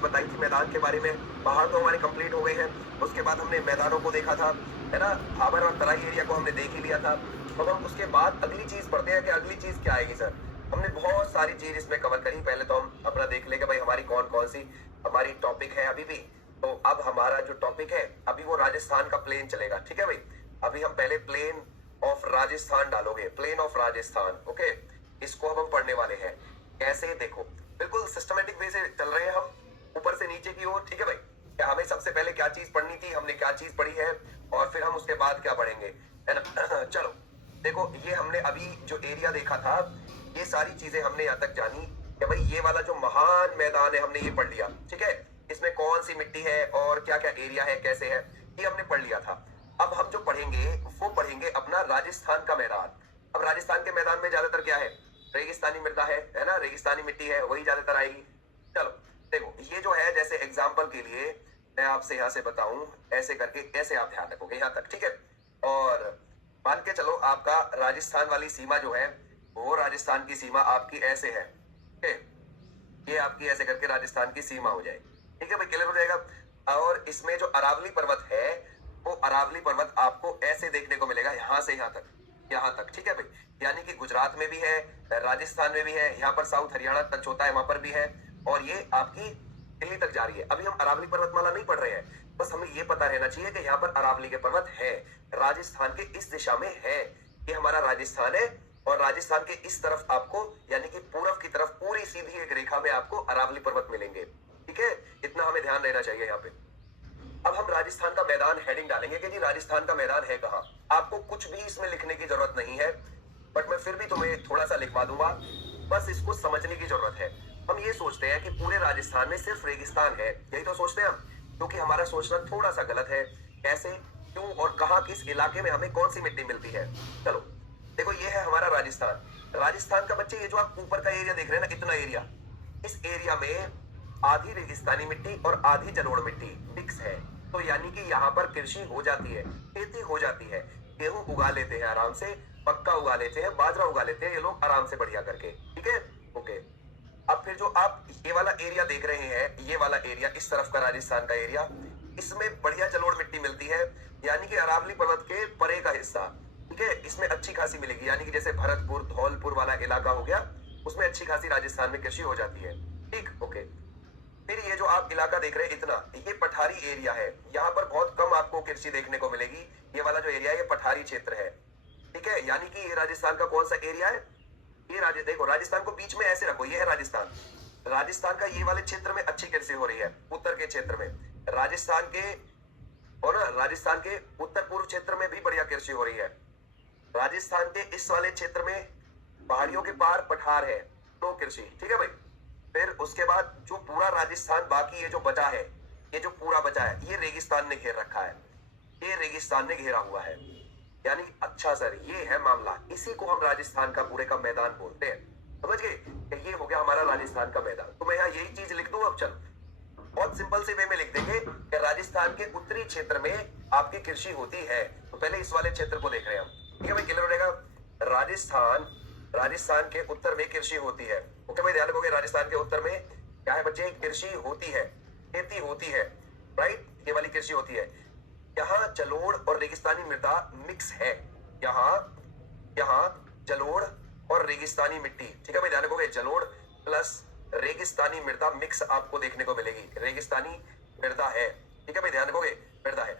बताई थी मैदान के बारे में। पहाड़ तो हमारे कंप्लीट हो गए हैं। उसके बाद हमने मैदानों को देखा था, है ना। भाबर और तराई एरिया को हमने देख ही लिया था। अब हम उसके बाद अगली चीज पढ़ते हैं कि अगली चीज क्या आएगी सर। हमने बहुत सारी चीज इसमें कवर करी। पहले तो हम अपना देख लेंगे भाई हमारी कौन कौन सी हमारी टॉपिक है अभी भी। तो अब हमारा जो टॉपिक है अभी वो राजस्थान का प्लेन चलेगा, ठीक है भाई। अभी हम पहले प्लेन ऑफ राजस्थान डालोगे, प्लेन ऑफ राजस्थान, ओके। इसको अब हम पढ़ने वाले हैं। कैसे, देखो बिल्कुल सिस्टमेटिक वे से चल रहे हैं हम, ऊपर से नीचे की ओर, ठीक है भाई। क्या हमें सबसे पहले क्या चीज पढ़नी थी, हमने क्या चीज पढ़ी है, और फिर हम उसके बाद क्या पढ़ेंगे, है ना। चलो देखो, ये हमने अभी जो एरिया देखा था, ये सारी चीजें हमने यहाँ तक जानी कि भाई ये वाला जो महान मैदान है हमने ये पढ़ लिया, ठीक है। इसमें कौन सी मिट्टी है और क्या क्या एरिया है, कैसे है, ये हमने पढ़ लिया था। अब हम जो पढ़ेंगे वो पढ़ेंगे अपना राजस्थान का मैदान। अब राजस्थान के मैदान में ज्यादातर क्या है, रेगिस्तानी मृदा है ना, रेगिस्तानी मिट्टी है, वही ज्यादातर आएगी। चलो देखो, ये जो है जैसे एग्जाम्पल के लिए मैं आपसे यहाँ से बताऊं, ऐसे करके ऐसे आप ध्यान रखोगे यहाँ तक, ठीक है। और मान के चलो आपका राजस्थान वाली सीमा जो है वो राजस्थान की सीमा आपकी ऐसे है, ठीक है। ये आपकी ऐसे करके राजस्थान की सीमा हो जाए, ठीक है भाई, क्लियर हो जाएगा। और इसमें जो अरावली पर्वत है वो अरावली पर्वत आपको ऐसे देखने को मिलेगा, यहाँ से यहाँ तक, यहाँ तक, ठीक है भाई। यानी कि गुजरात में भी है, राजस्थान में भी है, यहाँ पर साउथ हरियाणा टच होता है वहां पर भी है, और ये आपकी दिल्ली तक जा रही है। अभी हम अरावली पर्वतमाला नहीं पढ़ रहे हैं, बस हमें ये पता रहना चाहिए कि यहाँ पर अरावली के पर्वत है, राजस्थान के इस दिशा में है, ये हमारा राजस्थान है। और राजस्थान के इस तरफ आपको यानी कि पूर्व की तरफ पूरी सीधी एक रेखा में आपको अरावली पर्वत मिलेंगे, ठीक है। इतना हमें ध्यान रहना चाहिए यहाँ पे। अब हम राजस्थान का मैदान हेडिंग डालेंगे कि जी राजस्थान का मैदान है कहाँ। आपको कुछ भी इसमें लिखने की जरूरत नहीं है, बट मैं फिर भी तुम्हें थोड़ा सा लिखवा दूंगा, बस इसको समझने की जरूरत है। हम ये सोचते हैं कि पूरे राजस्थान में सिर्फ रेगिस्तान है, यही तो सोचते हैं हम, क्योंकि हमारा सोचना थोड़ा सा गलत है। कैसे, क्यों और कहाँ, किस इलाके में हमें कौन सी मिट्टी मिलती है। चलो देखो, ये है हमारा राजस्थान। राजस्थान का बच्चे ये जो आप ऊपर का एरिया देख रहे हैं ना, इतना एरिया, इस एरिया में आधी रेगिस्तानी मिट्टी और आधी जलोढ़ मिट्टी मिक्स है। तो यानी कि यहाँ पर कृषि हो जाती है, खेती हो जाती है, गेहूं उगा लेते हैं आराम से, मक्का उगा लेते हैं, बाजरा उगा लेते हैं ये लोग आराम से बढ़िया करके, ठीक है, ओके। अब फिर जो आप ये वाला एरिया देख रहे हैं, ये वाला एरिया इस तरफ का राजस्थान का एरिया, इसमें बढ़िया जलोढ़ मिट्टी मिलती है, यानी कि अरावली पर्वत के परे का हिस्सा, ठीक है, इसमें अच्छी खासी मिलेगी। यानी कि जैसे भरतपुर धौलपुर वाला इलाका हो गया, उसमें अच्छी खासी राजस्थान में कृषि हो जाती है, ठीक, ओके। फिर ये जो आप इलाका देख रहे हैं इतना, ये पठारी एरिया है, यहाँ पर बहुत कम आपको कृषि देखने को मिलेगी। ये वाला जो एरिया है ये पठारी क्षेत्र है, ठीक है। यानी कि ये राजस्थान का कौन सा एरिया है, ये देखो राजस्थान को बीच में ऐसे रखो, ये है राजस्थान। राजस्थान का ये वाले क्षेत्र में अच्छी कृषि हो रही है, उत्तर के क्षेत्र में राजस्थान के, और राजस्थान के उत्तर पूर्व क्षेत्र में भी बढ़िया कृषि हो रही है। राजस्थान के इस वाले क्षेत्र में पहाड़ियों के पार पठार है, तो कृषि, ठीक है भाई। फिर उसके बाद जो पूरा राजस्थान बाकी ये जो बचा है, ये जो पूरा बचा है, ये रेगिस्तान ने घेर रखा है, ये रेगिस्तान ने घेरा हुआ है। यानी अच्छा सर, ये है मामला, इसी को हम राजस्थान का पूरे का मैदान बोलते हैं, समझ गए। ये हो गया हमारा राजस्थान का मैदान। तो मैं यहाँ यही चीज लिख दूं, अब चल बहुत सिंपल से वे में लिख देंगे कि राजस्थान के उत्तरी क्षेत्र में आपकी कृषि होती है। तो पहले इस वाले क्षेत्र को देख रहे हैं हम, ठीक है भाई, क्लियर हो जाएगा। राजस्थान के उत्तर में कृषि होती है, ओके भाई, ध्यान रखोगे। राजस्थान के उत्तर में क्या है बच्चे, कृषि होती है, खेती होती है, राइट, ये वाली कृषि होती है। यहाँ जलोढ़ और रेगिस्तानी मृदा मिक्स है, यहाँ जलोढ़ और रेगिस्तानी मिट्टी, ठीक है भाई, ध्यान रखोगे। जलोढ़ प्लस रेगिस्तानी मृदा मिक्स आपको देखने को मिलेगी, रेगिस्तानी मृदा है, ठीक है भाई, ध्यान रखोगे, मृदा है।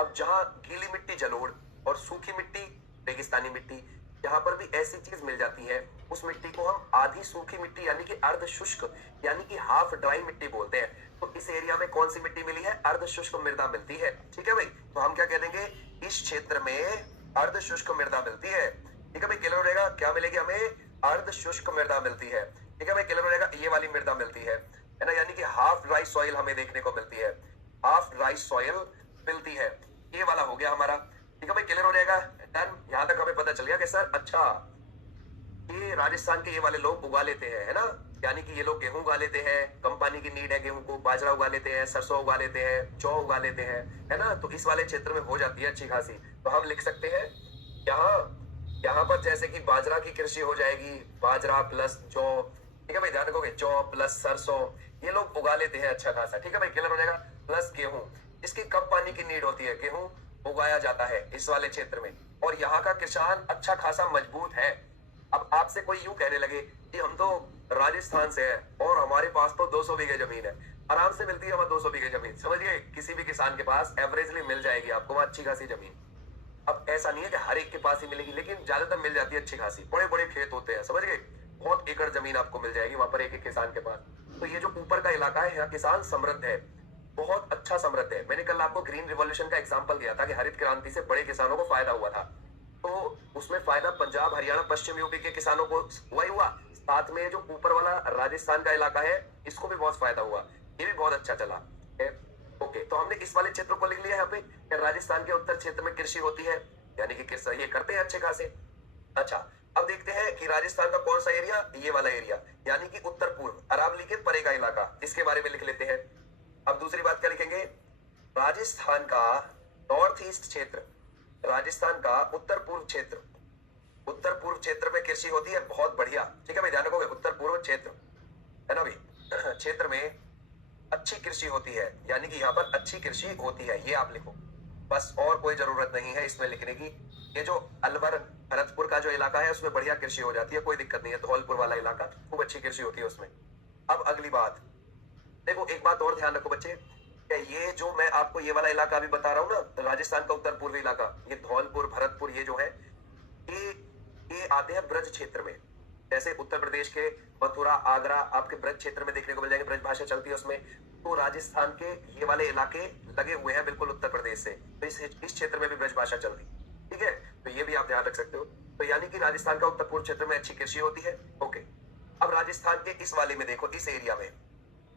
अब जहां गीली मिट्टी जलोढ़ और सूखी मिट्टी रेगिस्तानी मिट्टी, यहाँ पर भी ऐसी चीज मिल जाती है, उस मिट्टी को हम आधी सूखी मिट्टी यानी कि अर्ध शुष्क यानी कि हाफ ड्राई मिट्टी बोलते हैं। तो इस एरिया में कौन सी मिट्टी मिली है, अर्ध शुष्क मृदा मिलती है, ठीक है भाई। तो हम क्या कह देंगे, इस क्षेत्र में अर्ध शुष्क मृदा मिलती है, ठीक है भाई, क्लियर हो जाएगा। क्या मिलेगी हमें, अर्ध शुष्क मृदा मिलती है, ठीक है भाई, क्लियर हो जाएगा। ये वाली मृदा मिलती है ना, यानी कि हाफ ड्राई सॉइल हमें देखने को मिलती है, हाफ ड्राई सॉइल मिलती है, ये वाला हो गया हमारा, ठीक है भाई, क्लियर हो जाएगा। डन, यहां तक हमें पता चल गया कि सर अच्छा ये राजस्थान के ये वाले लोग उगा लेते हैं, है ना, यानी कि ये लोग गेहूं उगा लेते हैं, कम पानी की नीड है गेहूं को, बाजरा उगा लेते हैं, सरसों उगा लेते हैं, जौ उगा लेते हैं, है ना। तो इस वाले क्षेत्र में हो जाती है अच्छी खासी। तो हम लिख सकते हैं यहाँ पर जैसे कि बाजरा की कृषि हो जाएगी, बाजरा प्लस जौ, ठीक है भाई, ध्यान रखोगे, जौ प्लस सरसों, ये लोग उगा लेते हैं अच्छा खासा, ठीक है भाई, क्लियर हो जाएगा। प्लस गेहूं, इसकी कम पानी की नीड होती है, गेहूं उगाया जाता है इस वाले क्षेत्र में, और यहाँ का किसान अच्छा खासा मजबूत है। अब आपसे कोई यूं कहने लगे कि हम तो राजस्थान से हैं और हमारे पास तो 200 बीघे जमीन है, आराम से मिलती है हमें 200 बीघे जमीन, समझिए किसी भी किसान के पास एवरेजली मिल जाएगी आपको वहां अच्छी खासी जमीन। अब ऐसा नहीं है कि हर एक के पास ही मिलेगी, लेकिन ज्यादातर मिल जाती है अच्छी खासी, बड़े बड़े खेत होते हैं, समझ गए, बहुत एकड़ जमीन आपको मिल जाएगी वहां पर एक एक किसान के पास। तो ये जो ऊपर का इलाका है, यहाँ किसान समृद्ध है, बहुत अच्छा समृद्ध है। मैंने कल आपको ग्रीन रिवॉल्यूशन का एग्जांपल दिया था कि हरित क्रांति से बड़े किसानों को फायदा हुआ था, तो उसमें फायदा पंजाब, हरियाणा, पश्चिम यूपी के किसानों को हुआ ही हुआ, साथ में जो ऊपर वाला राजस्थान का इलाका है इसको भी बहुत फायदा हुआ, ये भी बहुत अच्छा चला है। ओके, तो हमने इस वाले क्षेत्र को लिख लिया यहाँ पे कि राजस्थान के उत्तर क्षेत्र में कृषि होती है, यानी कि किसान ये करते हैं अच्छे खासे। अच्छा, अब देखते हैं कि राजस्थान का कौन सा एरिया, ये वाला एरिया, यानी कि उत्तर पूर्व अरावली के परे का इलाका, इसके बारे में लिख लेते हैं। अब दूसरी बात क्या लिखेंगे, राजस्थान का नॉर्थ ईस्ट क्षेत्र, राजस्थान का उत्तर पूर्व क्षेत्र, उत्तर पूर्व क्षेत्र में कृषि होती है, बहुत बढ़िया, ठीक है भाई, ध्यान रखोगे, उत्तर पूर्व क्षेत्र है ना भाई, क्षेत्र में अच्छी कृषि होती है, यानी कि यहाँ पर अच्छी कृषि होती है, ये आप लिखो बस, और कोई जरूरत नहीं है इसमें लिखने की। ये जो अलवर भरतपुर का जो इलाका है उसमें बढ़िया कृषि हो जाती है, कोई दिक्कत नहीं है, धौलपुर वाला इलाका खूब अच्छी कृषि होती है उसमें। अब अगली बात देखो, एक बात और ध्यान रखो बच्चे, ये जो मैं आपको ये वाला इलाका अभी बता रहा हूँ ना, राजस्थान का उत्तर पूर्वी इलाका, ये धौलपुर, भरतपुर, ये जो है ये आते हैं ब्रज क्षेत्र में। जैसे उत्तर प्रदेश के मथुरा, आगरा आपके ब्रज क्षेत्र में देखने को मिल जाएंगे, ब्रज भाषा चलती है उसमें, तो राजस्थान के ये वाले इलाके लगे हुए हैं बिल्कुल उत्तर प्रदेश से, तो इस क्षेत्र में भी ब्रज भाषा चल रही, ठीक है, तो ये भी आप ध्यान रख सकते हो। तो यानी कि राजस्थान का उत्तर पूर्व क्षेत्र में अच्छी कृषि होती है। ओके, अब राजस्थान के इस वाले में देखो, इस एरिया में,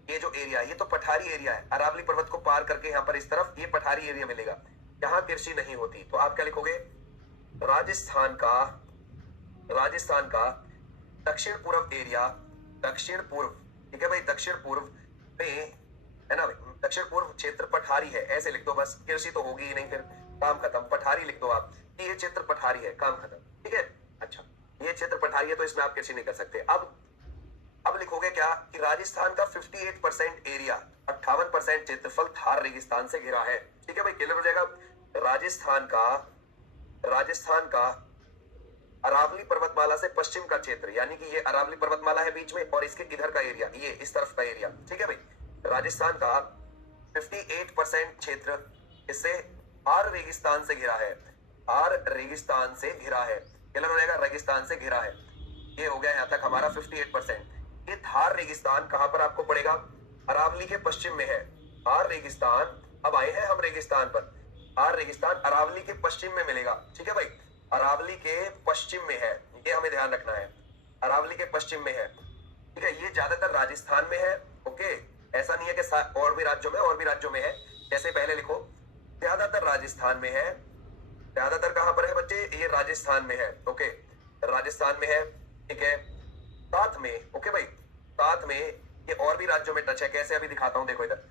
ये जो एरिया, ये तो पठारी एरिया है, अरावली पर्वत को पार करके यहाँ पर इस तरफ ये पठारी एरिया मिलेगा, यहाँ कृषि नहीं होती, तो आप क्या लिखोगे, राजस्थान का दक्षिण पूर्व एरिया, दक्षिण पूर्व, ठीक है भाई, दक्षिण पूर्व में है ना भाई, दक्षिण पूर्व क्षेत्र पठारी है, ऐसे लिख दो बस, कृषि तो होगी ही नहीं, फिर काम खत्म, पठारी लिख दो आप कि ये क्षेत्र पठारी है, काम खत्म, ठीक है। अच्छा, ये क्षेत्र पठारी है तो इसमें आप कृषि नहीं कर सकते। अब लिखोगे क्या कि राजस्थान का 58% एरिया, 58% क्षेत्रफल थार रेगिस्तान से घिरा है, ठीक है भाई, क्लियर हो जाएगा। राजस्थान का अरावली पर्वतमाला से पश्चिम का क्षेत्र, यानी कि ये अरावली पर्वतमाला है बीच में, और इसके इधर का एरिया, ये इस तरफ का एरिया, ठीक है भाई, राजस्थान का 58% क्षेत्र इससे थार रेगिस्तान से घिरा है, थार रेगिस्तान से घिरा है, क्लियर हो जाएगा, रेगिस्तान से घिरा है, ये हो गया यहाँ तक हमारा 58%। ये थार रेगिस्तान कहां पर आपको पड़ेगा, अरावली के पश्चिम में है, थार रेगिस्तान, अब आए हैं हम रेगिस्तान पर, थार रेगिस्तान अरावली के पश्चिम में मिलेगा, ठीक है भाई, अरावली के पश्चिम में है, ये हमें ध्यान रखना है, अरावली के पश्चिम में है, ठीक है, ये ज्यादातर राजस्थान में है। ओके, ऐसा नहीं है कि और भी राज्यों में है, जैसे पहले लिखो, ज्यादातर राजस्थान में है, ज्यादातर कहां पर है बच्चे, ये राजस्थान में है, ओके, राजस्थान में है, ठीक है, साथ में, ओके भाई, साथ में ये और भी राज्यों में टच है, कैसे अभी दिखाता हूं, देखो इधर,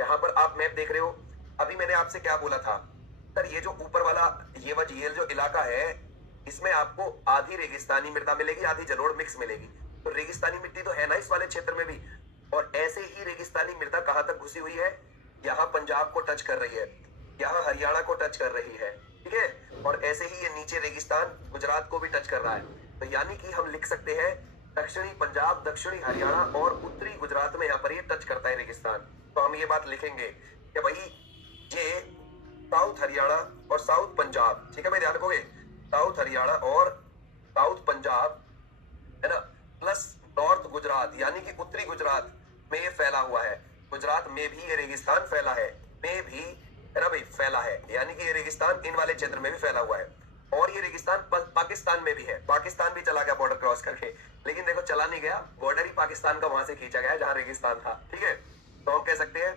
यहाँ पर आप मैप देख रहे हो, अभी मैंने आपसे क्या बोला था सर, ये जो ऊपर वाला ये जो इलाका है, इसमें आपको आधी रेगिस्तानी मृदा मिलेगी, आधी जलोढ़ मिक्स मिलेगी, तो रेगिस्तानी मिट्टी तो है ना इस वाले क्षेत्र में भी, और ऐसे ही रेगिस्तानी मृदा कहां तक घुसी हुई है, यहाँ पंजाब को टच कर रही है, यहाँ हरियाणा को टच कर रही है, ठीक है, और ऐसे ही ये नीचे रेगिस्तान गुजरात को भी टच कर रहा है, तो यानी कि हम लिख सकते हैं दक्षिणी पंजाब, दक्षिणी हरियाणा और उत्तरी गुजरात में यहाँ पर ये टच करता है रेगिस्तान, तो हम ये बात लिखेंगे कि भाई ये साउथ हरियाणा और साउथ पंजाब, ठीक है भाई, ध्यान रखोगे, साउथ हरियाणा और साउथ पंजाब है ना, प्लस नॉर्थ गुजरात, यानी कि उत्तरी गुजरात में ये फैला हुआ है, गुजरात में भी ये रेगिस्तान फैला है, में भी है ना भाई फैला है, यानी कि ये रेगिस्तान इन वाले क्षेत्र में भी फैला हुआ है, और ये रेगिस्तान पाकिस्तान में भी है, पाकिस्तान भी चला गया बॉर्डर क्रॉस करके, लेकिन देखो चला नहीं गया, बॉर्डर ही पाकिस्तान का वहां से खींचा गया जहां रेगिस्तान था, ठीक है, तो हम कह सकते हैं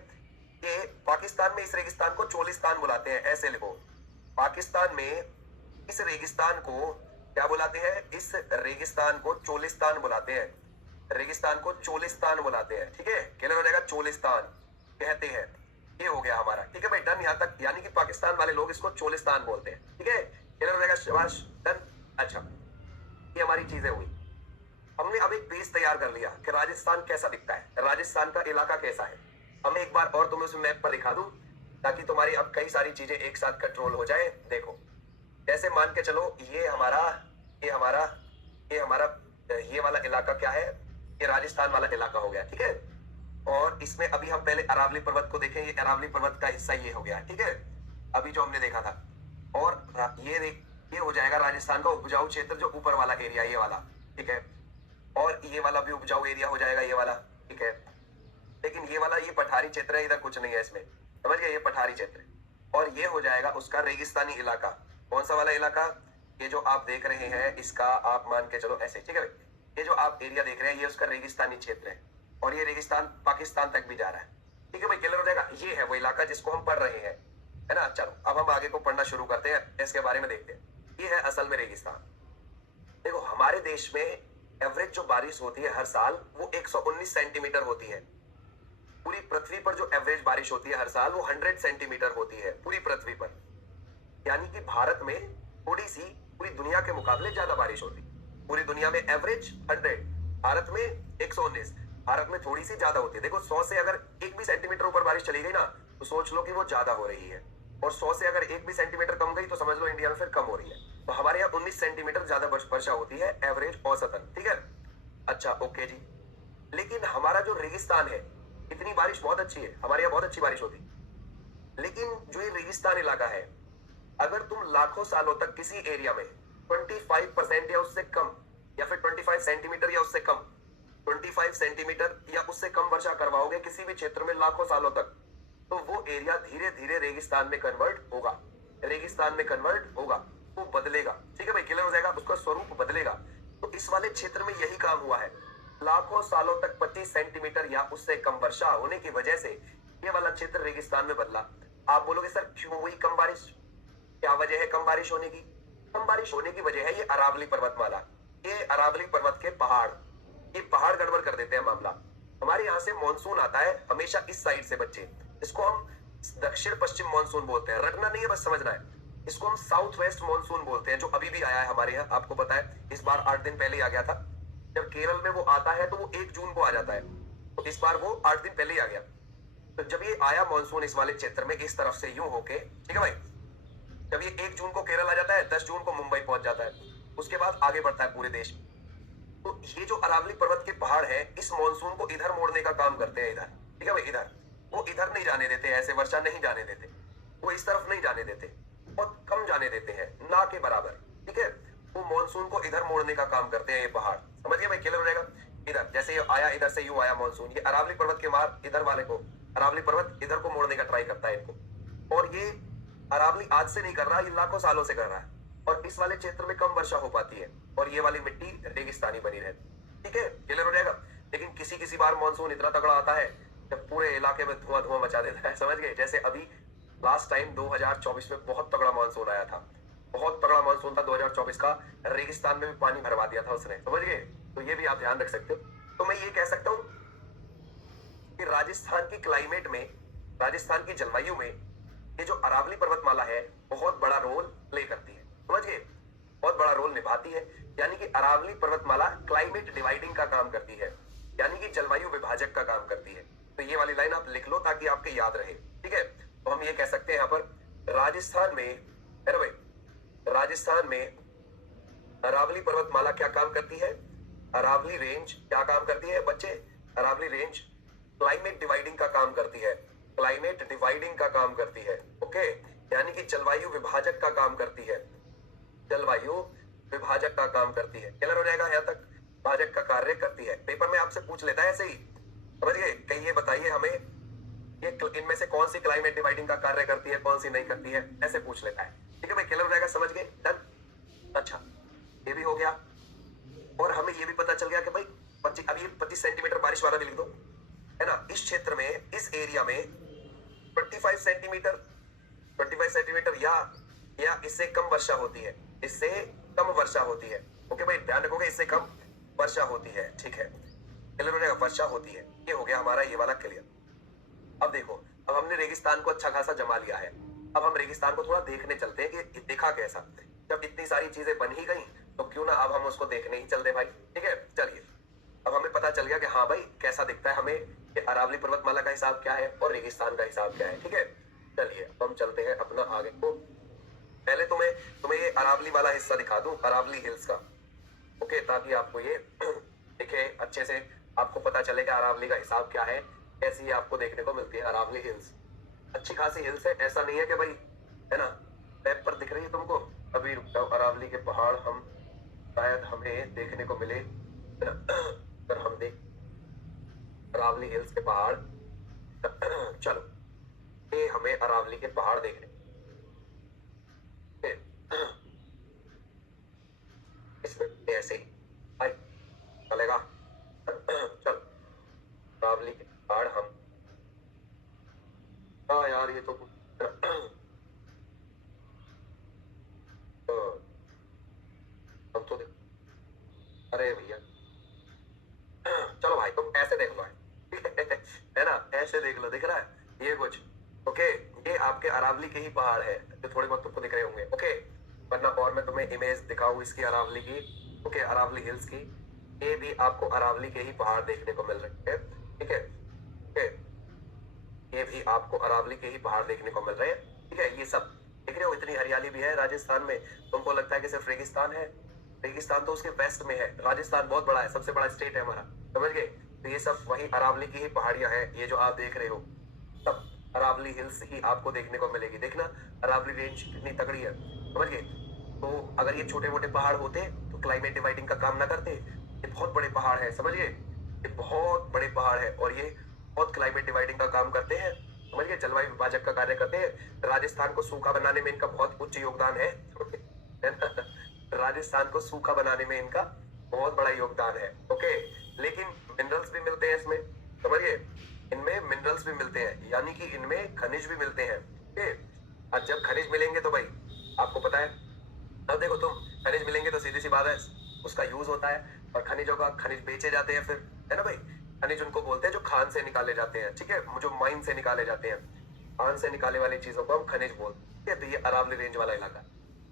कि पाकिस्तान में इस रेगिस्तान को चोलिस्तान बुलाते हैं, ऐसे लिखो, पाकिस्तान में इस रेगिस्तान को क्या बुलाते हैं, इस रेगिस्तान को चोलिस्तान बुलाते हैं, रेगिस्तान को चोलिस्तान बुलाते हैं, ठीक है, क्लियर हो जाएगा, चोलिस्तान कहते हैं, ये हो गया हमारा, ठीक है भाई, डन यहाँ तक, यानी कि पाकिस्तान वाले लोग इसको चोलिस्तान बोलते हैं, ठीक है, क्लियर हो जाएगा, शाबाश, डन। अच्छा, ये हमारी चीजें हुई। हमने अब एक बेस तैयार कर लिया कि राजस्थान कैसा दिखता है, राजस्थान का इलाका कैसा है। हम एक बार और तुम्हें उस मैप पर दिखा दूं ताकि तुम्हारी अब कई सारी चीजें एक साथ कंट्रोल हो जाए। देखो, जैसे मान के चलो ये हमारा ये हमारा ये हमारा ये वाला इलाका क्या है, ये राजस्थान वाला इलाका हो गया, ठीक है। और इसमें अभी हम पहले अरावली पर्वत को देखें, ये अरावली पर्वत का हिस्सा ये हो गया, ठीक है, अभी जो हमने देखा था। और ये हो जाएगा राजस्थान का उपजाऊ क्षेत्र, जो ऊपर वाला एरिया ये वाला, ठीक है। और ये वाला भी उपजाऊ एरिया हो जाएगा, ये वाला, ठीक है। लेकिन ये वाला ये पठारी क्षेत्र है, इधर कुछ नहीं है इसमें, समझ गए, ये पठारी क्षेत्र है। और ये हो जाएगा उसका रेगिस्तानी इलाका। कौन सा वाला इलाका, ये जो आप देख रहे हैं इसका आप मान के चलो ऐसे, ठीक है। ये जो आप एरिया देख रहे हैं ये उसका रेगिस्तानी क्षेत्र है, और ये रेगिस्तान पाकिस्तान तक भी जा रहा है, ठीक है भाई, क्लियर हो जाएगा। ये है वो इलाका जिसको हम पढ़ रहे हैं, है ना। चलो अब हम आगे को पढ़ना शुरू करते हैं, इसके बारे में देखते हैं। ये है असल में रेगिस्तान। देखो हमारे देश में एवरेज जो बारिश होती है हर साल वो 119 सेंटीमीटर होती है। पूरी पृथ्वी पर जो एवरेज बारिश होती है हर साल वो 100 सेंटीमीटर होती है पूरी पृथ्वी पर। यानी कि भारत में थोड़ी सी पूरी दुनिया के मुकाबले ज्यादा बारिश होती है। पूरी दुनिया में एवरेज 100, भारत में 119, भारत में थोड़ी सी ज्यादा होती है। देखो 100 से अगर 1 भी सेंटीमीटर ऊपर बारिश चली गई ना तो सोच लो कि वो ज्यादा हो रही है, और 100 से अगर 1 भी सेंटीमीटर कम गई तो समझ लो इंडिया में फिर कम हो रही है। तो हमारे यहाँ 19 सेंटीमीटर ज्यादा वर्षा होती है एवरेज औसतन, ठीक है। अच्छा ओके जी। लेकिन हमारा जो रेगिस्तान है, इतनी बारिश बहुत अच्छी है, हमारे यहाँ बहुत अच्छी बारिश होती है। लेकिन जो ये रेगिस्तान इलाका है, अगर तुम लाखों सालों तक किसी एरिया में 25% या उससे कम, या फिर 25 सेंटीमीटर या उससे कम, 25 सेंटीमीटर या उससे कम वर्षा करवाओगे किसी भी क्षेत्र में लाखों सालों तक, तो वो एरिया धीरे धीरे रेगिस्तान में कन्वर्ट होगा, रेगिस्तान में कन्वर्ट होगा, वो बदलेगा, ठीक है भाई, क्लियर हो जाएगा, उसका स्वरूप बदलेगा। तो इस वाले क्षेत्र में यही काम हुआ है। लाखों सालों तक 25 सेंटीमीटर या उससे कम वर्षा होने की वजह से ये वाला क्षेत्र रेगिस्तान में बदला। आप बोलोगे सर क्यों हुई कम बारिश, क्या वजह है कम बारिश होने की? कम बारिश होने की वजह है ये अरावली पर्वतमाला, ये अरावली पर्वत के पहाड़, ये पहाड़ गड़बड़ कर देते हैं मामला। हमारे यहाँ से मॉनसून आता है हमेशा इस साइड से बच्चे, इसको हम दक्षिण पश्चिम मॉनसून बोलते हैं, रटना नहीं है बस समझना है। इसको हम साउथ वेस्ट मॉनसून बोलते हैं, जो अभी भी आया है हमारे यहाँ, आपको पता है इस बार 8 दिन पहले ही आ गया था। जब केरल में वो आता है तो वो 1 जून को आ जाता है, तो इस बार वो 8 दिन पहले ही आ गया। तो जब ये आया मॉनसून इस वाले क्षेत्र में इस तरफ से यूं होके, ठीक है भाई, जब ये 1 जून को केरल आ जाता है, 10 जून को मुंबई पहुंच जाता है, उसके बाद आगे बढ़ता है पूरे देश। तो ये जो अरावली पर्वत के पहाड़ है, इस मॉनसून को इधर मोड़ने का काम करते हैं, इधर, ठीक है भाई, इधर वो इधर नहीं जाने देते, ऐसे वर्षा नहीं जाने देते, वो इस तरफ नहीं जाने देते, बहुत कम जाने देते हैं, ना के बराबर, ठीक है। वो मॉनसून को इधर मोड़ने का काम करते हैं ये पहाड़, समझिए भाई, क्लियर हो जाएगा। इधर जैसे ये आया, इधर से यूं आया मॉनसून, ये अरावली पर्वत के मार इधर वाले को, अरावली पर्वत इधर को मोड़ने का ट्राई करता है इनको। और ये अरावली आज से नहीं कर रहा, ये लाखों सालों से कर रहा है, और इस वाले क्षेत्र में कम वर्षा हो पाती है, और ये वाली मिट्टी रेगिस्तानी बनी रहती, ठीक है, क्लियर हो जाएगा। लेकिन किसी किसी बार मॉनसून इतना तगड़ा आता है जब पूरे इलाके में धुआं धुआं मचा देता है, समझ गए। जैसे अभी लास्ट टाइम 2024 में बहुत तगड़ा मानसून आया था, बहुत तगड़ा मानसून था 2024 का, रेगिस्तान में भी पानी भरवा दिया था उसने, समझ गए। तो ये भी आप ध्यान रख सकते हो। तो मैं ये कह सकता हूं कि राजस्थान की क्लाइमेट में, राजस्थान की जलवायु में ये जो अरावली पर्वतमाला है बहुत बड़ा रोल प्ले करती है, समझ गए, बहुत बड़ा रोल निभाती है। यानी कि अरावली पर्वतमाला क्लाइमेट डिवाइडिंग का काम करती है, यानी कि जलवायु विभाजक का काम करती है। तो ये वाली लाइन आप लिख लो ताकि आपके याद रहे, ठीक है। तो हम ये कह सकते हैं यहाँ पर राजस्थान में, है ना भाई, राजस्थान में अरावली पर्वतमाला क्या काम करती है, अरावली रेंज क्या काम करती है बच्चे, अरावली रेंज क्लाइमेट डिवाइडिंग का काम करती है, क्लाइमेट डिवाइडिंग का काम करती है, ओके। यानी कि जलवायु विभाजक का काम करती है, जलवायु विभाजक का काम करती है, क्लियर हो जाएगा यहाँ तक, विभाजक का कार्य करती है। पेपर में आपसे पूछ लेता है ऐसे ही, समझ गए, कहीं ये बताइए हमें ये इनमें से कौन सी क्लाइमेट डिवाइडिंग का कार्य करती है, कौन सी नहीं करती है, ऐसे पूछ लेता है, ठीक है भाई, क्लियर हो जाएगा, समझ गए, डन। अच्छा ये भी हो गया, और हमें ये भी पता चल गया कि भाई 25, अब ये 25 सेंटीमीटर बारिश वाला भी लिख दो, है ना। इस क्षेत्र में, इस एरिया में 25 सेंटीमीटर, 25 सेंटीमीटर या इससे कम वर्षा होती है, इससे कम वर्षा होती है, ओके भाई, ध्यान रखोगे, इससे कम वर्षा होती है, ठीक है, क्लियर हो जाएगा, वर्षा होती है। ये हो गया हमारा ये वाला क्लियर। अब देखो, अब हमने रेगिस्तान को अच्छा खासा जमा लिया है, अब हम रेगिस्तान को थोड़ा देखने चलते हैं कि देखा कैसा। जब इतनी सारी चीजें बन ही गई तो क्यों ना अब हम उसको देखने ही चलते भाई, ठीक है, चलिए। अब हमें पता चल गया कि हाँ भाई कैसा दिखता है हमें ये अरावली पर्वतमाला का हिसाब क्या है और रेगिस्तान का हिसाब क्या है। ठीक है, चलिए अब हम चलते हैं अपना आगे। तो पहले तुम्हें तुम्हें ये अरावली वाला हिस्सा दिखा दूं, अरावली हिल्स का। ओके, ताकि आपको ये दिखे अच्छे से, आपको पता चले कि अरावली का हिसाब क्या है। ऐसी ही आपको देखने को मिलती है अरावली हिल्स। अच्छी खासी हिल्स है, ऐसा नहीं है कि भाई, है ना, मैप पर दिख रही है तुमको। अभी रुक जाओ, अरावली के पहाड़ हम शायद हमें देखने को मिले, है ना। अगर हम देख अरावली हिल्स के पहाड़ चलो, ये हमें अरावली के पहाड़ देखने इसमें ऐसे ही भाई चलेगा। चलो, अरावली के पहाड़ हम, हाँ यार ये तो हम तो अरे भैया चलो भाई तुम ऐसे देख लो है ना, ऐसे देख लो, दिख रहा है ये कुछ। ओके, ये आपके अरावली के ही पहाड़ है जो थोड़े बहुत तुमको दिख रहे होंगे। ओके, वरना और मैं तुम्हें इमेज दिखाऊं इसकी अरावली की। ओके, अरावली हिल्स की, ये भी आपको अरावली के ही पहाड़ देखने को मिल रहे हैं। ठीक है, ओके, ये भी आपको अरावली के ही पहाड़ देखने को मिल रहे हैं। ठीक है, ये सब देख रहे हो, इतनी हरियाली भी है राजस्थान में। तुमको लगता है कि सिर्फ रेगिस्तान है, रेगिस्तान तो उसके वेस्ट में है। राजस्थान बहुत बड़ा है, सबसे बड़ा स्टेट है हमारा, समझ गए। तो ये सब वही अरावली की ही पहाड़ियां हैं, ये जो आप देख रहे हो सब अरावली हिल्स ही आपको देखने को मिलेगी। देखना अरावली रेंज कितनी तगड़ी है, समझ गए। तो अगर ये छोटे मोटे पहाड़ होते तो क्लाइमेट डिवाइडिंग का काम ना करते। ये बहुत बड़े पहाड़ है, समझ गए, ये बहुत बड़े पहाड़ है और ये बहुत क्लाइमेट डिवाइडिंग का काम करते हैं, समझ गए, जलवायु विभाजक का कार्य करते हैं। राजस्थान को सूखा बनाने में इनका बहुत उच्च योगदान है राजस्थान को सूखा बनाने में इनका बहुत बड़ा योगदान है। ओके, लेकिन मिनरल्स भी मिलते हैं इसमें, समझिए, इनमें मिनरल्स भी मिलते हैं, यानी कि इनमें खनिज भी मिलते हैं। ओके, और जब खनिज मिलेंगे तो भाई आपको पता है, अब देखो तुम, खनिज मिलेंगे तो सीधी सी बात है उसका यूज होता है और खनिजों का खनिज बेचे जाते हैं फिर, है ना भाई। खनिज उनको बोलते हैं जो खान से निकाले जाते हैं, ठीक है, जो माइन से निकाले जाते हैं, खान से निकाले वाली चीजों को हम खनिज बोलते हैं। तो ये अरावली रेंज वाला इलाका।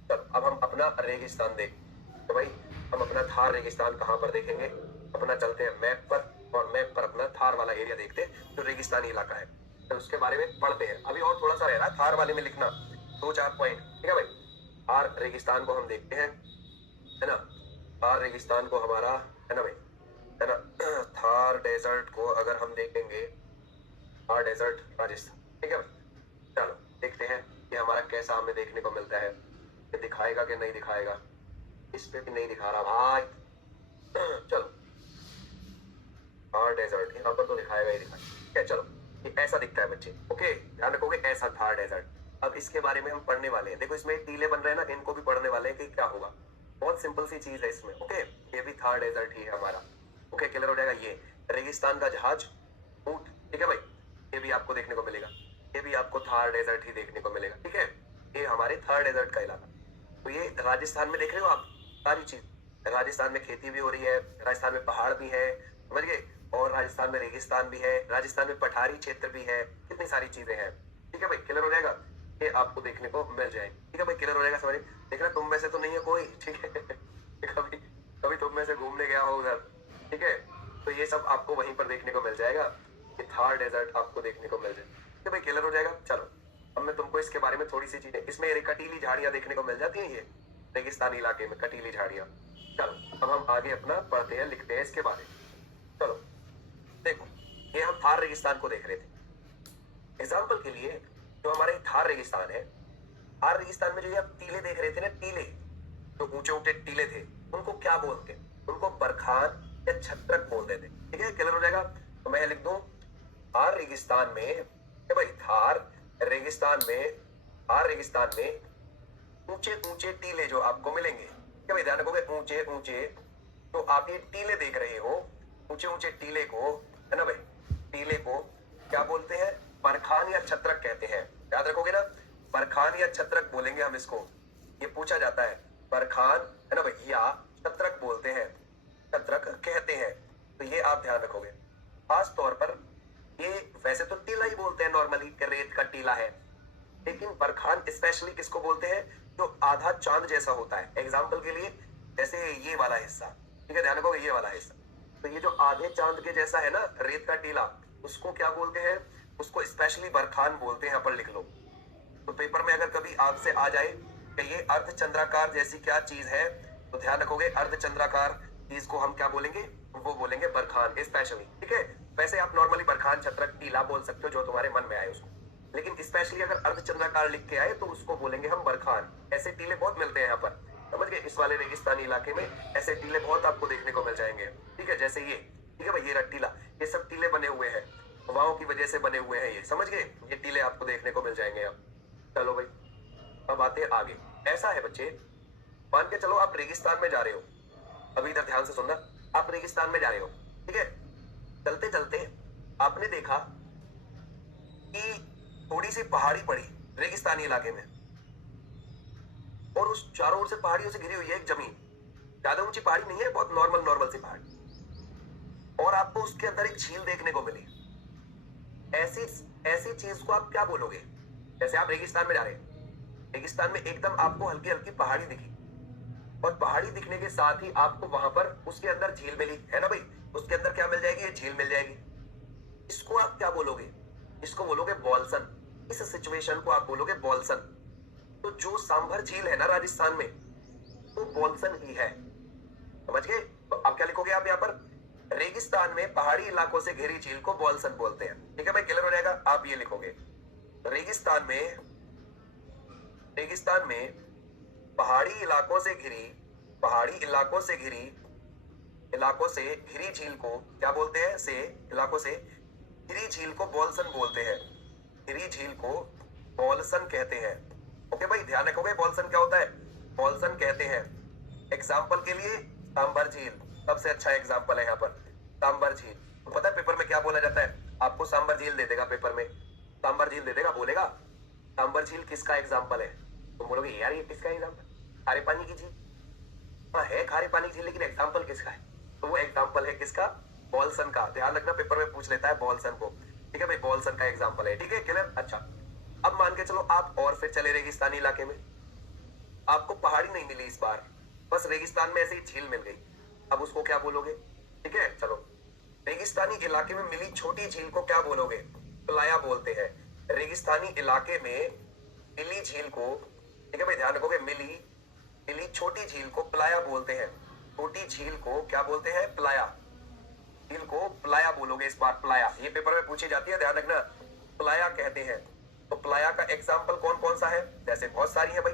चल अब हम अपना रेगिस्तान देख, तो भाई हम अपना थार रेगिस्तान कहाँ पर देखेंगे, अपना चलते हैं मैप पर और मैप पर अपना थार वाला एरिया देखते हैं जो रेगिस्तानी इलाका है, तो उसके बारे में पढ़ते हैं। अभी और थोड़ा सा रह रहा है थार वाले में लिखना, 2-4 पॉइंट, ठीक है भाई। थार रेगिस्तान को हम देखते हैं, है ना, थार रेगिस्तान को हमारा, है ना भाई, है ना, थार डेजर्ट को अगर हम देखेंगे, थार डेजर्ट राजस्थान, ठीक है भाई। चलो देखते हैं कि हमारा कैसा हमें देखने को मिलता है, ये दिखाएगा कि नहीं दिखाएगा। इस पे भी नहीं दिखा रहा भाई चलो, थार डेजर्ट यहाँ पर तो दिखाएगा ही दिखाएगा। चलो ये ऐसा दिखता है बच्चे, ओके, ध्यान रखोगे, ऐसा थार डेजर्ट। अब इसके बारे में हम पढ़ने वाले हैं, देखो इसमें टीले बन रहे हैं ना, इनको भी पढ़ने वाले हैं कि क्या होगा। बहुत सिंपल सी चीज है इसमें, ओके, ये भी थार डेजर्ट ही है हमारा। ओके, क्लियर हो जाएगा। ये रेगिस्तान का जहाज, ऊंट, ठीक है भाई, ये भी आपको देखने को मिलेगा, ये भी आपको थार डेजर्ट ही देखने को मिलेगा, ठीक है। ये हमारे थार डेजर्ट का इलाका। तो ये राजस्थान में देख रहे हो आप सारी चीज, राजस्थान में खेती भी हो रही है, राजस्थान में पहाड़ भी है, समझ गए, और राजस्थान में रेगिस्तान भी है, राजस्थान में पठारी क्षेत्र भी है, कितनी सारी चीजें हैं, ठीक है भाई, क्लियर हो जाएगा। ये आपको देखने को मिल जाएगी, ठीक है भाई, क्लियर हो जाएगा। समझ देखना, तुम में से तो नहीं है कोई, ठीक है कभी कभी तुम में से घूमने गया हो उधर, ठीक है, तो ये सब आपको वहीं पर देखने को मिल जाएगा। ये थार डेजर्ट आपको देखने को मिल जाएगा, ठीक है भाई, क्लियर हो जाएगा। चलो अब मैं तुमको इसके बारे में थोड़ी सी चीजें, इसमें कटीली झाड़ियां देखने को मिल जाती हैं, ये रेगिस्तानी इलाके में कटीली झाड़ियां। चलो अब हम आगे अपना पढ़ते हैं, लिखते हैं इसके बारे में। चलो देखो, ये हम थार रेगिस्तान को देख रहे थे। एग्जाम्पल के लिए जो हमारे थार रेगिस्तान है, थार रेगिस्तान में जो ये आप टीले देख रहे थे ना, टीले, जो ऊंचे ऊंचे टीले थे, उनको क्या बोलते हैं, उनको बरखान या छत्रक बोलते थे, ठीक है, क्लियर हो जाएगा। तो मैं लिख दूं, थार रेगिस्तान में, भाई थार रेगिस्तान में, थार रेगिस्तान में ऊंचे ऊंचे टीले जो आपको मिलेंगे, क्या भाई, ध्यान रखोगे, ऊंचे ऊंचे तो आप ये टीले देख रहे हो, ऊंचे ऊंचे टीले को, है ना भाई, टीले को क्या बोलते हैं, बरखान या छत्रक कहते हैं, याद रखोगे ना, बरखान या छत्रक बोलेंगे हम इसको, ये पूछा जाता है, बरखान, है ना भाई, या छत्रक बोलते हैं, छत्रक कहते हैं, तो ये आप ध्यान रखोगे। खास तौर पर ये वैसे तो टीला ही बोलते हैं नॉर्मली, रेत का टीला है, लेकिन बरखान स्पेशली किसको बोलते हैं, जो आधा चांद जैसा होता है। एग्जाम्पल के लिए जैसे ये वाला हिस्सा, ठीक है, ध्यान रखोगे, ये वाला हिस्सा, तो ये जो आधे चांद के जैसा है ना रेत का टीला, उसको क्या बोलते हैं? उसको स्पेशली बरखान बोलते हैं। यहाँ पर लिख लो। तो पेपर में अगर कभी आपसे आ जाए कि ये अर्धचंद्राकार जैसी क्या चीज है, तो ध्यान रखोगे अर्धचंद्राकार चीज को हम क्या बोलेंगे? वो बोलेंगे बरखान स्पेशली। ठीक है, वैसे आप नॉर्मली बरखान, छत्रक, टीला बोल सकते हो, जो तुम्हारे मन में आए उसको, लेकिन स्पेशली अगर अर्धचंद्राकार लिख के आए तो उसको बोलेंगे हम बरखान। ऐसे टीले बहुत मिलते हैं यहाँ पर, समझ गए? इस वाले रेगिस्तानी इलाके में ऐसे टीले बहुत आपको देखने को मिल जाएंगे। ठीक है, जैसे ये, ठीक है भाई, ये रहा टीला, ये सब टीले बने हुए हैं, हवाओं की वजह से बने हुए हैं ये, समझ गए? ये टीले आपको देखने को मिल जाएंगे। अब चलो भाई, अब आते हैं आगे। ऐसा है बच्चे, मान के चलो आप रेगिस्तान में जा रहे हो, अभी इधर ध्यान से सुनना, आप रेगिस्तान में जा रहे हो, ठीक है? चलते चलते आपने देखा कि थोड़ी सी पहाड़ी पड़ी रेगिस्तानी इलाके में, और उस चारों ओर से पहाड़ियों से घिरी हुई है एक जमीन, ज्यादा ऊंची पहाड़ी नहीं है, बहुत नॉर्मल नॉर्मल सी पहाड़ी, और आपको उसके अंदर एक झील देखने को मिली। ऐसी ऐसी चीज को आप क्या बोलोगे? जैसे आप रेगिस्तान में जा रहे हैं, रेगिस्तान में एकदम आपको हल्की हल्की पहाड़ी दिखी, और पहाड़ी दिखने के साथ ही आपको वहां पर उसके अंदर झील मिली, है ना भाई? उसके अंदर क्या मिल जाएगी? ये झील मिल जाएगी। इसको आप क्या बोलोगे? इसको बोलोगे बॉल्सन। इस सिचुएशन को आप बोलोगे बॉल्सन। तो जो सांभर झील है ना राजस्थान में, तो बॉल्सन ही है, समझ गए? तो आप क्या लिखोगे? आप यहाँ पर रेगिस्तान में पहाड़ी इलाकों से घिरी झील को बॉल्सन बोलते हैं। ठीक है भाई, क्लियर हो जाएगा? आप ये लिखोगे, रेगिस्तान में पहाड़ी इलाकों से घिरी, पहाड़ी इलाकों से घिरी झील को क्या बोलते हैं? से इलाकों से घिरी झील को बॉल्सन बोलते हैं। घिरी झील को बॉल्सन कहते हैं। ओके भाई, ध्यान रखोगे बॉल्सन क्या होता है? बॉल्सन कहते हैं। एग्जाम्पल के लिए सांभर झील सबसे अच्छा एग्जाम्पल है यहाँ पर, सांभर झील। तो पता है पेपर में क्या बोला जाता है? आपको सांभर झील दे देगा, पेपर में सांभर झील दे देगा, बोलेगा सांभर झील किसका एग्जाम्पल है? तुम बोलोगे यार ये किसका एग्जाम्पल? खारे पानी की झील। हाँ है खारे पानी की झील, लेकिन एग्जाम्पल किसका है? तो वो एग्जाम्पल है किसका? बॉल्सन का। ध्यान रखना, पेपर में पूछ लेता है बॉल्सन को। ठीक है भाई, बॉल्सन का एग्जाम्पल है। ठीक है, क्लियर? अच्छा, अब मान के चलो आप और फिर चले रेगिस्तानी इलाके में, आपको पहाड़ी नहीं मिली इस बार, बस रेगिस्तान में ऐसे ही झील मिल गई। अब उसको क्या बोलोगे? ठीक है, चलो, रेगिस्तानी इलाके में मिली छोटी झील को क्या बोलोगे? प्लाया बोलते हैं। रेगिस्तानी इलाके में मिली झील को, ठीक है भाई, ध्यान रखोगे, मिली छोटी झील को प्लाया बोलते हैं। छोटी झील को क्या बोलते हैं? प्लाया। झील को प्लाया बोलोगे इस बार, प्लाया। ये पेपर में पूछी जाती है, ध्यान रखना, प्लाया कहते हैं। तो प्लाया का एग्जाम्पल कौन कौन सा है? जैसे बहुत सारी है भाई,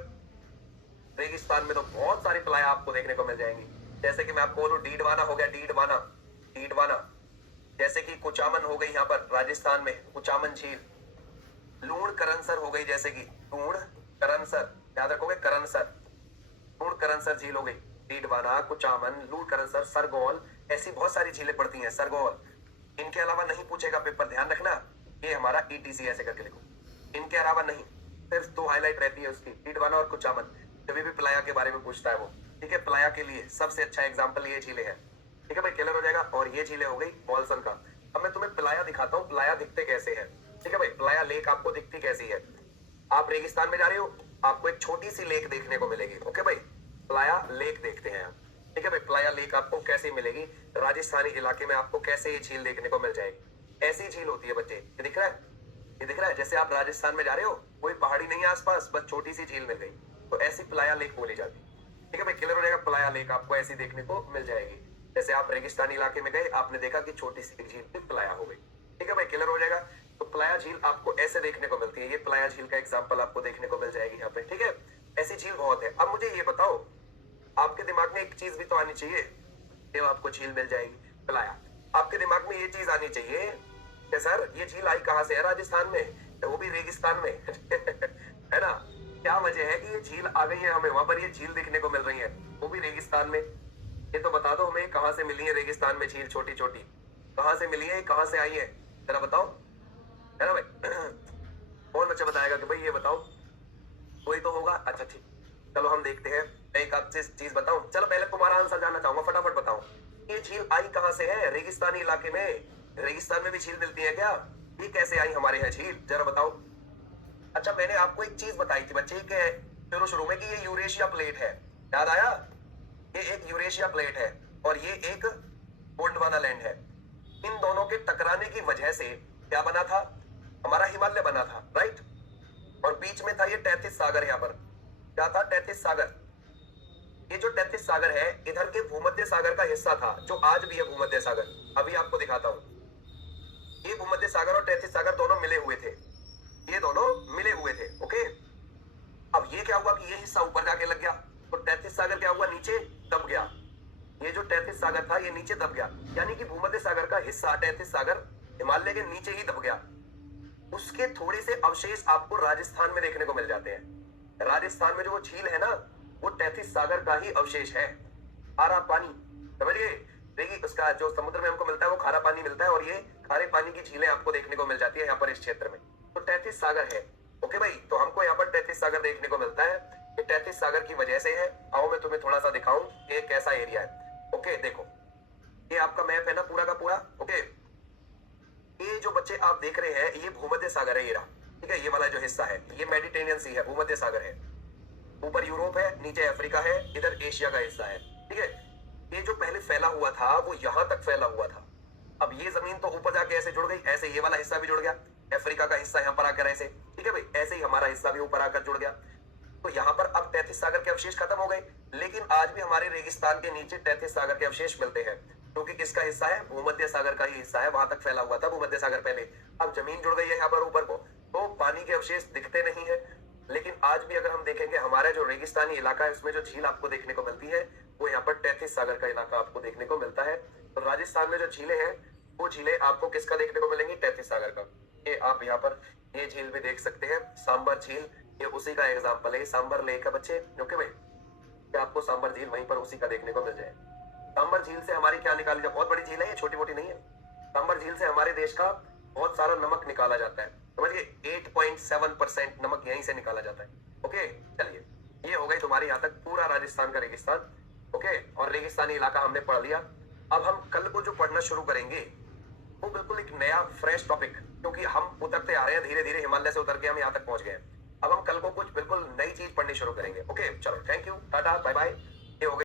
रेगिस्तान में तो बहुत सारी प्लाया आपको देखने को मिल जाएंगी। जैसे कि मैं आपको बोलूं, डीडवाना हो गया, डीडवाना। जैसे कि कुचामन हो गई यहाँ पर राजस्थान में, कुचामन झील। लूण करनसर हो गई, जैसे कि लूण करनसर, याद रखोगे, करनसर, लूण करनसर झील हो गई। डीडवाना, कुचामन, लूण करनसर, सरगोल, ऐसी बहुत सारी झीलें पड़ती हैं। सरगोल, इनके अलावा नहीं पूछेगा पेपर, ध्यान रखना, ये हमारा ETC ऐसे करके लिखो, इनके अलावा नहीं, सिर्फ दो हाईलाइट रहती है उसकी, डीडवाना और कुचामन, जब भी प्लाया के बारे में पूछता है वो। ठीक है, प्लाया के लिए सबसे अच्छा एग्जाम्पल ये झीलें हैं। ठीक है भाई, क्लियर हो जाएगा? और ये झीलें हो गई बॉल्सन का। अब मैं तुम्हें प्लाया दिखाता हूँ, प्लाया दिखते कैसे हैं। ठीक है भाई, प्लाया लेक आपको दिखती कैसी है? आप रेगिस्तान में जा रहे हो, आपको एक छोटी सी लेक देखने को मिलेगी। ओके भाई, प्लाया लेक देखते हैं। ठीक है भाई, प्लाया लेक आपको कैसे मिलेगी? राजस्थानी इलाके में आपको कैसे ये झील देखने को मिल जाएगी? ऐसी झील होती है बच्चे, ये दिख रहा है? ये दिख रहा है? जैसे आप राजस्थान में जा रहे हो, कोई पहाड़ी नहीं है आसपास, बस छोटी सी झील मिल गई, तो ऐसी प्लाया लेक बोली जाती है। ठीक है भाई, क्लियर हो जाएगा? प्लाया लेक आपको ऐसी देखने को मिल जाएगी। जैसे आप रेगिस्तानी इलाके में गए, आपने देखा कि छोटी सी झील प्लाया हो गई। ठीक है भाई, क्लियर हो जाएगा? तो प्लाया झील आपको ऐसे देखने को मिलती है। ये प्लाया झील का एग्जाम्पल आपको देखने को मिल जाएगी यहाँ पे। ठीक है, ऐसी झील बहुत है। अब मुझे ये बताओ, आपके दिमाग में एक चीज भी तो आनी चाहिए, जब आपको झील मिल जाएगी प्लाया, आपके दिमाग में ये चीज आनी चाहिए कि सर ये झील आई कहाँ से है? राजस्थान में, वो भी रेगिस्तान में है ना? क्या वजह है कि ये झील आ गई है हमें, वहां पर ये झील देखने को मिल रही है, वो भी रेगिस्तान में? ये तो बता दो हमें, कहाँ से मिली है रेगिस्तान में झील छोटी छोटी? कहाँ से मिली है, कहाँ से आई है, जरा बताओ, है ना भाई? कौन बच्चा बताएगा कि भाई ये बताओ? कोई तो होगा। अच्छा ठीक, चलो हम देखते हैं। एक आपसे चीज बताऊं, चलो पहले तुम्हारा आंसर जानना चाहूंगा, फटाफट बताओ, ये झील आई कहाँ से है? रेगिस्तानी इलाके में। रेगिस्तान में भी झील मिलती है क्या? ये कैसे आई हमारे यहाँ झील, जरा बताओ। अच्छा, मैंने आपको एक चीज बताई थी बच्चे के शुरू में कि ये यूरेशिया प्लेट है, याद आया? ये एक यूरेशिया प्लेट है और ये एक गोंडवाना लैंड है। इन दोनों के टकराने की वजह से क्या बना था, हमारा हिमालय बना था, राइट। और बीच में था ये 33 सागर, यहाँ पर क्या था, 33 सागर। ये जो 33 सागर है इधर के भूमध्य सागर का हिस्सा था, जो आज भी है भूमध्य सागर। अभी आपको दिखाता हूं, ये भूमध्य सागर और 33 सागर दोनों मिले हुए थे, ये दोनों मिले हुए थे, ओके। अब ये क्या हुआ कि ये हिस्सा ऊपर जाके लग गया, तो 33 सागर क्या हुआ, नीचे दब गया। ये जो 33 सागर था ये नीचे दब गया, यानी कि भूमध्य सागर का हिस्सा 33 सागर हिमालय के नीचे ही दब गया। उसके थोड़े से अवशेष आपको राजस्थान में देखने को मिल जाते हैं। राजस्थान में जो वो झील है ना, वो 33 सागर का ही अवशेष है। खारा पानी, समझिए, देखिए उसका जो समुद्र में हमको मिलता है वो खारा पानी मिलता है, और ये खारे पानी की झीलें आपको देखने को मिल जाती है यहाँ पर इस क्षेत्र में। तो 33 सागर है, ओके भाई। तो हमको यहाँ पर 33 सागर देखने को मिलता है, ये 33 सागर की वजह से है। आओ मैं तुम्हें थोड़ा सा दिखाऊं ये कैसा एरिया है, ओके। देखो ये आपका मैप है ना पूरा का पूरा, ओके। ये जो बच्चे आप देख रहे हैं ये भूमध्य सागर है, ये रहा, ठीक है। ये वाला जो हिस्सा है ये मेडिटेरियन सी है, भूमध्य सागर है। ऊपर यूरोप है, नीचे अफ्रीका है, इधर एशिया का हिस्सा है, ठीक है। ये जो पहले फैला हुआ था वो यहां तक फैला हुआ था। अब ये जमीन तो ऊपर जाके ऐसे जुड़ गई, ऐसे ये वाला हिस्सा भी जुड़ गया, अफ्रीका का हिस्सा यहाँ पर आकर ऐसे, ठीक है भाई। ऐसे ही हमारा हिस्सा भी ऊपर आकर जुड़ गया। तो यहाँ पर अब 33 सागर के अवशेष खत्म हो गए, लेकिन आज भी हमारे रेगिस्तान के नीचे 33 सागर के अवशेष मिलते हैं, क्योंकि किसका हिस्सा है, भूमध्य सागर का ही हिस्सा है। वहां तक फैला हुआ था भूमध्य सागर पहले, अब जमीन जुड़ गई है यहाँ पर ऊपर को, तो पानी के अवशेष दिखते नहीं है। लेकिन आज भी अगर हम देखेंगे हमारा जो रेगिस्तानी इलाका है उसमें जो झील आपको देखने को मिलती है वो यहाँ पर 33 सागर का इलाका आपको देखने को मिलता है। तो राजस्थान में जो झीलें हैं वो झीलें आपको किसका देखने को मिलेंगी, 33 सागर का। ये आप यहाँ पर ये झील भी देख सकते हैं, सांबर झील, ये उसी का एग्जाम्पल है, सांबर लेक का बच्चे, ओके भाई। क्या आपको सांबर झील वहीं पर उसी का देखने को मिल जाए। सांबर झील से हमारी क्या निकाली जाए, बहुत बड़ी झील है ये, छोटी मोटी नहीं है। सांबर झील से हमारे देश का बहुत सारा नमक निकाला जाता है, समझिए 8.7% नमक यहीं से निकाला जाता है, ओके। चलिए ये हो गई तुम्हारी यहाँ तक पूरा राजस्थान का रेगिस्तान, ओके। और रेगिस्तानी इलाका हमने पढ़ लिया। अब हम कल को जो पढ़ना शुरू करेंगे वो बिल्कुल एक नया फ्रेश टॉपिक, क्योंकि हम उतरते आ रहे हैं धीरे धीरे, हिमालय से उतर के हम यहाँ तक पहुंच गए हैं। अब हम कल को कुछ बिल्कुल नई चीज पढ़नी शुरू करेंगे, ओके। चलो thank you, tata bye bye.